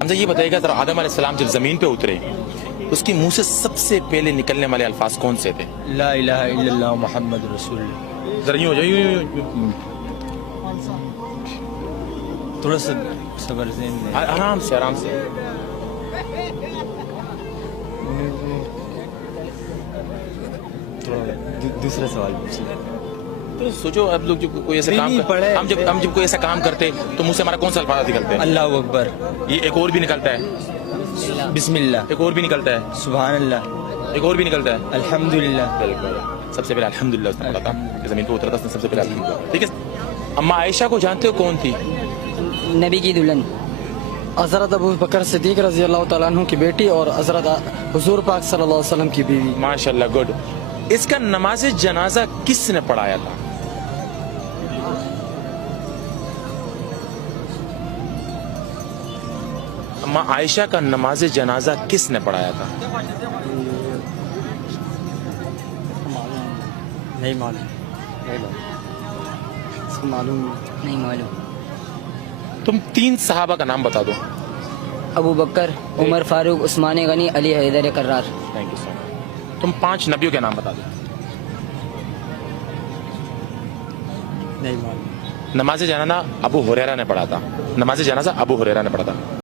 ہم سے یہ بتائیے گا ذرا آدم علیہ السلام جب زمین پہ اترے اس کے منہ سے سب سے پہلے نکلنے والے الفاظ کون سے تھے؟ لا الہ الا اللہ محمد رسول اللہ. ذرا یوں ہو جائے تھوڑا سا صبر ذہن میں. آرام سے آرام سے. دوسرا سوال پوچھیے. تو سوچو اب لوگ جب کوئی ایسا کام ہم جب کوئی ایسا کام کرتے تو منہ سے ہمارا کون سا الفاظ نکلتے ہیں؟ اللہ اکبر. یہ ایک اور بھی نکلتا ہے. بسم اللہ. ایک اور بھی نکلتا ہے. سبحان اللہ. ایک اور بھی نکلتا ہے. الحمدللہ. بالکل. سب سے پہلے الحمدللہ اس نے پڑھا تھا. زمین پہ اترا تھا اس نے سب سے پہلے الحمدللہ. ٹھیک ہے. اما عائشہ کو جانتے ہو کون تھی؟ نبی کی دلہن حضرت ابو بکر صدیق رضی اللہ تعالیٰ عنہ کی بیٹی اور حضرت حضور پاک صلی اللہ علیہ وسلم کی بیوی. ماشاء اللہ گڈ. اس کا نماز جنازہ کس نے پڑھایا تھا؟ اما عائشہ کا نماز جنازہ کس نے پڑھایا تھا؟ نہیں معلوم. نہیں معلوم. تم 3 صحابہ کا نام بتا دو. ابو بکر، عمر فاروق، عثمان غنی، Ali Haider Karrar. Thank you so much. تم 5 نبیوں کے نام بتا دو. نہیں معلوم. نماز جنازہ ابو ہریرہ نے پڑھا تھا. نماز جنازہ ابو ہریرہ نے پڑھا تھا.